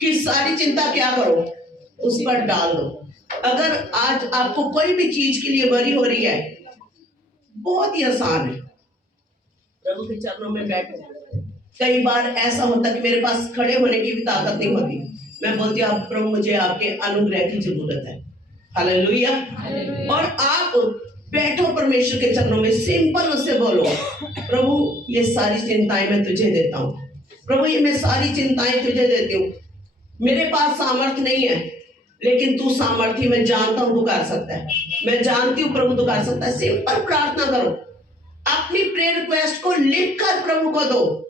कि सारी चिंता क्या करो, उस पर डाल दो। अगर आज आपको कोई भी चीज के लिए वरी हो रही है, बहुत ही आसान है, प्रभु के चरणों में बैठो। कई बार ऐसा होता है कि मेरे पास खड़े होने की भी ताकत नहीं होती, मैं बोलती हूँ प्रभु मुझे आपके अनुग्रह की जरूरत है। हालेलुया। और आप बैठो परमेश्वर के चरणों में, सिंपल उससे बोलो, प्रभु ये सारी चिंताएं मैं तुझे देता हूँ, प्रभु ये मैं सारी चिंताएं तुझे देती हूँ। मेरे पास सामर्थ्य नहीं है, लेकिन तू सामर्थ्य, मैं जानता हूं तू कर सकता है, मैं जानती हूँ प्रभु तू कर सकता है। सिंपल प्रार्थना करो, अपनी प्रेयर रिक्वेस्ट को लिख कर प्रभु को दो,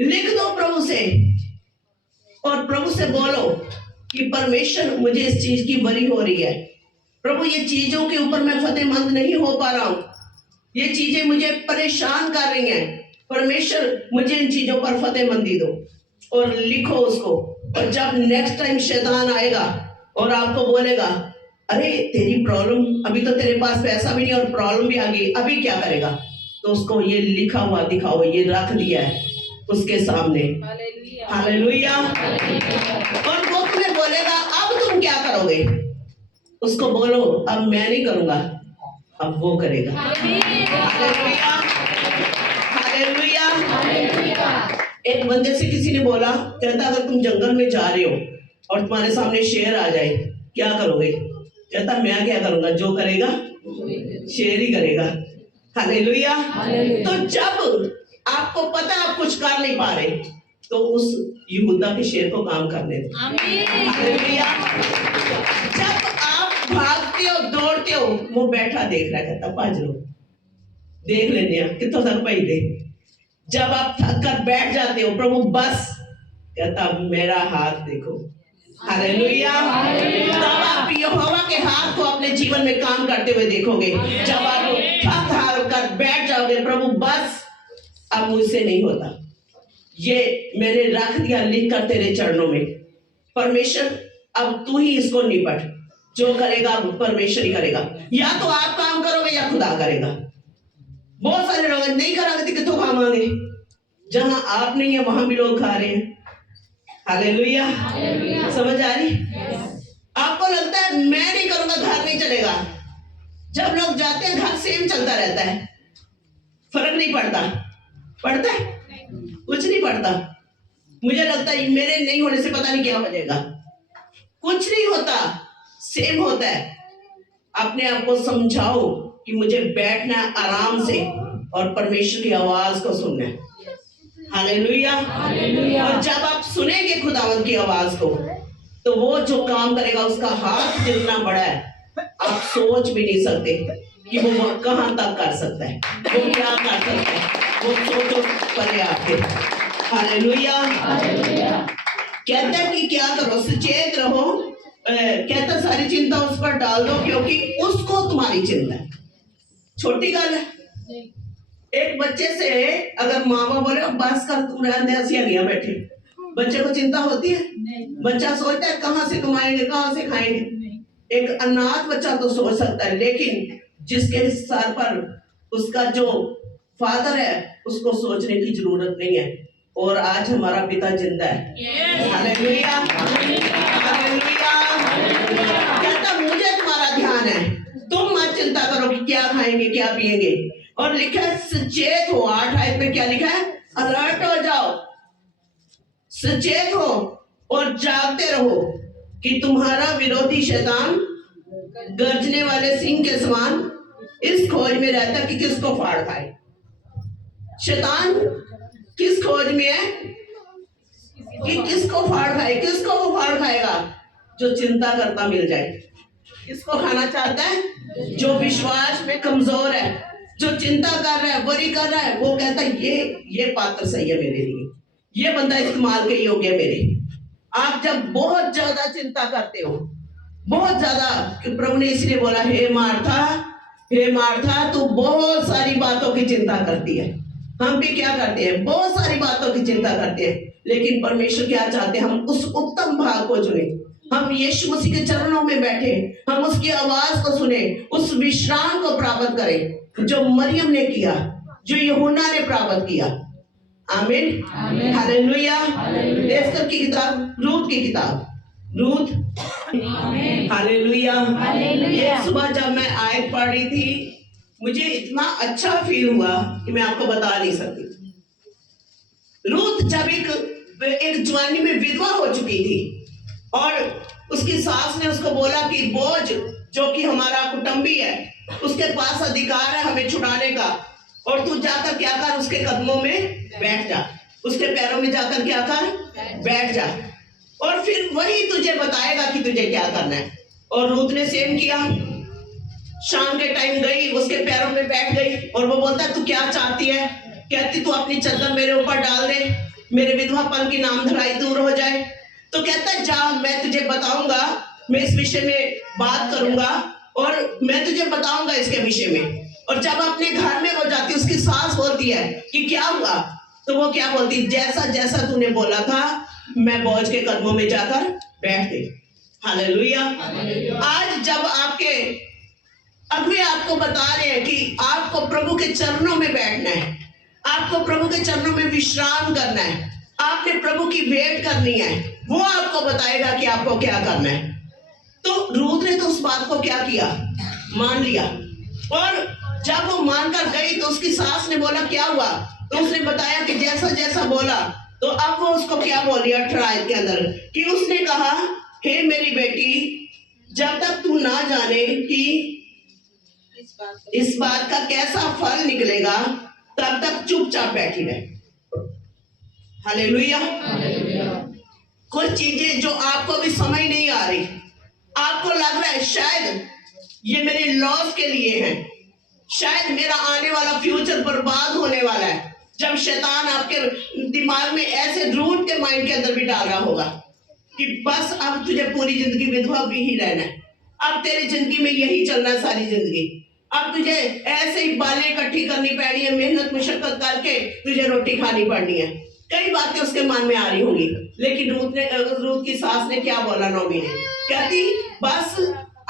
लिख दो प्रभु से, और प्रभु से बोलो कि परमेश्वर मुझे इस चीज की वरी हो रही है, प्रभु ये चीजों के ऊपर मैं फतेहमंद नहीं हो पा रहा हूं, ये चीजें मुझे परेशान कर रही हैं, परमेश्वर मुझे इन चीजों पर फतेहमंदी दो। और लिखो उसको। और जब नेक्स्ट टाइम शैतान आएगा और आपको बोलेगा अरे तेरी प्रॉब्लम, अभी तो तेरे पास पैसा भी नहीं और प्रॉब्लम भी आ गई, अभी क्या करेगा, तो उसको ये लिखा हुआ दिखाओ, ये रख दिया है उसके सामने। हालेलुया। और वो तुम्हें बोलेगा अब तुम क्या करोगे, उसको बोलो अब मैं नहीं करूंगा, अब वो करेगा। हालेलुया। हालेलुया। एक बंदे से किसी ने बोला, कहता अगर तुम जंगल में जा रहे हो और तुम्हारे सामने शेर आ जाए क्या करोगे, कहता मैं क्या करूंगा, जो करेगा शेर ही करेगा। हालेलुया। तो जब आपको पता आप कुछ कर नहीं पा रहे, तो उस यहूदा के शेर को काम करने दो। हालेलुया। जब आप भागते हो दौड़ते हो, वो बैठा देख रहा, कहता भज लो, देख लेने कितों तक भाई दे। जब आप थक कर बैठ जाते हो, प्रभु बस, कहता मेरा हाथ देखो। हालेलुया। तब आप यहोवा के हाथ को अपने जीवन में काम करते हुए देखोगे। जब आप थक हार कर बैठ जाओगे, प्रभु बस अब मुझसे नहीं होता, ये मैंने रख दिया लिख कर तेरे चरणों में, परमेश्वर अब तू ही इसको निपट, जो करेगा परमेश्वर ही करेगा, या तो आप काम करोगे या खुदा करेगा। बहुत सारे लोग नहीं करांगे तो कितों खावांगे, जहां आप नहीं है वहां भी लोग खा रहे हैं। हालेलुया। समझ आ रही? आपको लगता है मैं नहीं करूंगा घर नहीं चलेगा, जब लोग जाते हैं घर सेम चलता रहता है, फर्क नहीं पड़ता, पड़ता है कुछ नहीं पड़ता। मुझे लगता है मेरे नहीं होने से पता नहीं क्या हो जाएगा, कुछ नहीं होता, सेम होता है। अपने आप को समझाओ कि मुझे बैठना है आराम से और परमेश्वर की आवाज को सुनना है। हालेलुया। और जब आप सुनेंगे खुदावंद की आवाज को, तो वो जो काम करेगा उसका हाथ जितना बड़ा है आप सोच भी नहीं सकते कि वो कहां तक कर सकता है, वो क्या कर सकता है, वो सोचो परे आपके। हालेलुया। कहता है कि क्या करो, सचेत रहो, कहता सारी चिंता उस पर डाल दो क्योंकि उसको तुम्हारी चिंता है। छोटी गल है, एक बच्चे से अगर माँ बाप बोले बस कर तुम रहने दे, गया बैठे, बच्चे को चिंता होती है? बच्चा सोचता है कहाँ से कमाएंगे, कहाँ से खाएंगे। एक अनाथ बच्चा तो सोच सकता है, लेकिन जिसके सर पर उसका जो फादर है उसको सोचने की जरूरत नहीं है। और आज हमारा पिता जिंदा है। हालेलुया। हालेलुया। कहता मुझे तुम्हारा ध्यान है, तुम मत चिंता करो कि क्या खाएंगे क्या पिएंगे। और लिखा है सचेत हो, 8 आयत में क्या लिखा है, अलर्ट हो जाओ, सचेत हो और जागते रहो कि तुम्हारा विरोधी शैतान गर्जने वाले सिंह के समान इस खोज में रहता कि किसको फाड़ खाए। शैतान किस खोज में है कि किसको फाड़ खाए। किसको वो फाड़ खाएगा? जो चिंता करता मिल जाए। किसको खाना चाहता है? जो विश्वास में कमजोर है, जो चिंता कर रहा है, वरी कर रहा है, वो कहता है ये पात्र सही है मेरे लिए, ये बंदा इस्तेमाल के योग्य है मेरे। आप जब बहुत ज्यादा चिंता करते हो, बहुत ज्यादा, प्रभु ने इसलिए बोला हे मार्था तू बहुत सारी बातों की चिंता करती है। हम भी क्या करते हैं, बहुत सारी बातों की चिंता करते हैं, लेकिन परमेश्वर क्या चाहते हैं, हम उस उत्तम भाग को चुने, हम यीशु मसीह के चरणों में बैठे, हम उसकी आवाज को सुने, उस विश्राम को प्राप्त करें जो मरियम ने किया, जो यूहन्ना ने प्राप्त किया। आमीन, हालेलुया। एस्तर की किताब, रूत की किताब, रूत, हालेलुया। एक सुबह जब मैं आयत पढ़ रही थी, मुझे इतना अच्छा फील हुआ कि मैं आपको बता नहीं सकती। रूत जब एक जवानी में विधवा हो चुकी थी और उसकी सास ने उसको बोला कि बोझ जो कि हमारा कुटुंबी है, उसके पास अधिकार है हमें छुड़ाने का, और तू जाकर क्या कर, उसके कदमों में बैठ जा, उसके पैरों में जाकर क्या कर, बैठ जा, और फिर वही तुझे बताएगा कि तुझे क्या करना है। और रूत ने सेम किया। शाम के टाइम गई, उसके पैरों में बैठ गई, और वो बोलता है तू क्या चाहती है? कहती तू अपनी चादर मेरे ऊपर डाल दे, मेरे विधवापन की नाम धराई दूर हो जाए। तो कहता जा, मैं तुझे बताऊंगा, मैं इस विषय में बात करूंगा और मैं तुझे बताऊंगा इसके विषय में। और जब अपने घर में हो जाती, उसकी सास बोलती है कि क्या हुआ, तो वो क्या बोलती, जैसा जैसा तूने बोला था मैं बोझ के कदमों में जाकर बैठ गई। हालेलुया। आज जब आपके अगुवे आपको बता रहे हैं कि आपको प्रभु के चरणों में बैठना है, आपको प्रभु के चरणों में विश्राम करना है, आपने प्रभु की भेंट करनी है, वो आपको बताएगा कि आपको क्या करना है। तो रूत ने तो उस बात को क्या किया, मान लिया। और जब वो मानकर गई तो उसकी सास ने बोला क्या हुआ, तो उसने बताया कि जैसा जैसा बोला। तो अब वो उसको क्या बोल रही है 18 के अंदर कि उसने कहा, हे मेरी बेटी, जब तक तू ना जाने कि इस बात का कैसा फल निकलेगा, तब तक चुपचाप बैठी रहे। हालेलुया। कुछ चीजें जो आपको भी समझ नहीं आ रही, आपको लग रहा है शायद ये मेरे लॉस के लिए है, शायद मेरा आने वाला फ्यूचर बर्बाद होने वाला है। जब शैतान आपके दिमाग में ऐसे रूट के माइंड के अंदर भी डाल रहा होगा कि बस अब तुझे पूरी जिंदगी विधवा भी ही रहना है, अब तेरी जिंदगी में यही चलना है सारी जिंदगी, अब तुझे ऐसे ही बालें इकट्ठी करनी पड़नी है, मेहनत मुशक्कत करके तुझे रोटी खानी पड़नी है। कई बातें उसके मन में आ रही होंगी, लेकिन रूत की सास ने क्या बोला, नौमी ने कहती बस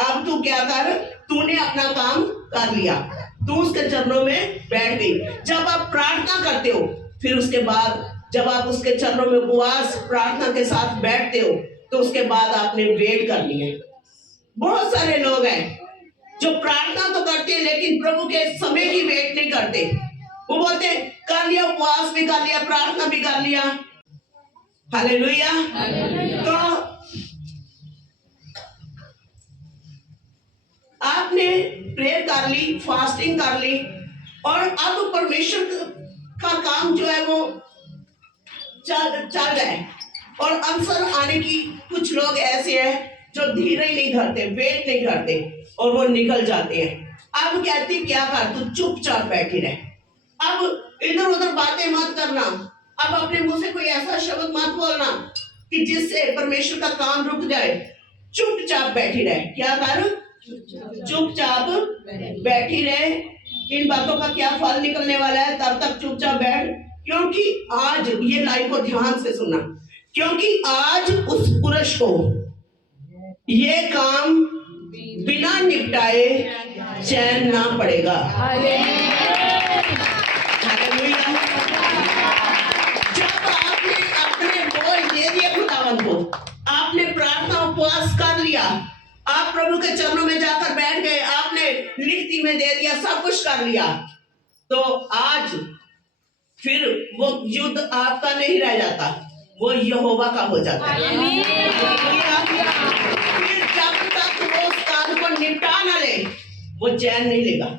अब तू क्या कर, तूने अपना काम कर लिया, तू उसके चरणों में बैठ गई। जब आप प्रार्थना करते हो, फिर उसके बाद जब आप उसके चरणों में उपवास प्रार्थना के साथ बैठते हो, तो उसके बाद आपने वेट करनी है। बहुत सारे लोग हैं जो प्रार्थना तो करते हैं लेकिन प्रभु के समय की वेट नहीं करते। वो बोलते कर लिया, उपवास भी कर लिया, प्रार्थना भी कर लिया। हालेलुया। तो आपने प्रेयर कर ली, फास्टिंग कर ली, और अब परमेश्वर का काम जो है वो चल रहा है। और अवसर आने की कुछ लोग ऐसे हैं जो धीरे ही नहीं धरते, वेट नहीं करते, और वो निकल जाते हैं। अब कहती क्या कर, तू चुपचाप बैठी रहे, अब इधर उधर बातें मत करना, अब अपने मुंह से कोई ऐसा शब्द मत बोलना कि जिससे परमेश्वर का काम रुक जाए। चुपचाप बैठी रहे, क्या कर, चुपचाप बैठी रहे। इन बातों का क्या फल निकलने वाला है, तब तक चुपचाप बैठ, क्योंकि आज ये लाइन को ध्यान से सुनना, क्योंकि आज उस पुरुष को ये काम बिना निपटाए चैन ना पड़ेगा। जब आपने अपने बोझ दे दिए खुदावंत को, आपने प्रार्थना उपवास कर लिया, आप प्रभु के चरणों में जाकर बैठ गए, आपने लिखती में दे दिया, सब कुछ कर लिया, तो आज फिर वो युद्ध आपका नहीं रह जाता, वो यहोवा का हो जाता है। फिर जब तक वो उस काम को निपटा ना ले, वो चैन नहीं लेगा।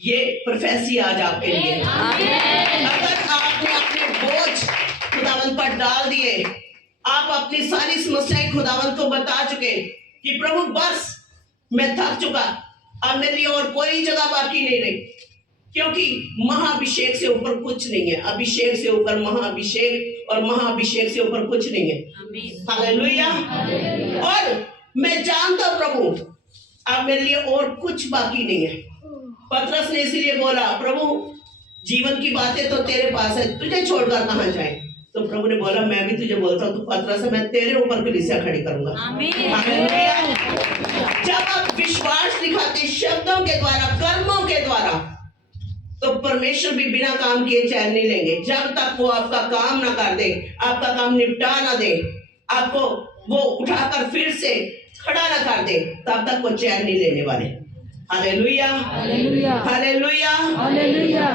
ये प्रोफेसी आज आपके लिए। अगर आपने अपने बोझ खुदावंत पर डाल दिए, आप अपनी सारी समस्याएं खुदावंत को बता चुके कि प्रभु बस मैं थक चुका, अब मेरे लिए और कोई जगह बाकी नहीं रही, क्योंकि महाअभिषेक से ऊपर कुछ नहीं है, अभिषेक से ऊपर महाअभिषेक, और महाअभिषेक से ऊपर कुछ नहीं है। हालेलुया। और मैं जानता हूं प्रभु अब मेरे लिए और कुछ बाकी नहीं है। पतरस ने इसीलिए बोला, प्रभु जीवन की बातें तो तेरे पास है, तुझे छोड़कर कहां जाए। तो प्रभु ने बोला, मैं भी तुझे बोलता हूं, तू पतरस है, मैं तेरे ऊपर कलीसिया खड़ी करूंगा। जब आप विश्वास दिखाते शब्दों के द्वारा, कर्मों के द्वारा, तो परमेश्वर भी बिना काम किए चैन नहीं लेंगे। जब तक वो आपका काम ना कर दे, आपका काम निपटा ना दे, आपको वो उठाकर फिर से खड़ा ना कर दे, तब तक वो चैन नहीं लेने वाले। Hallelujah, hallelujah, hallelujah, hallelujah.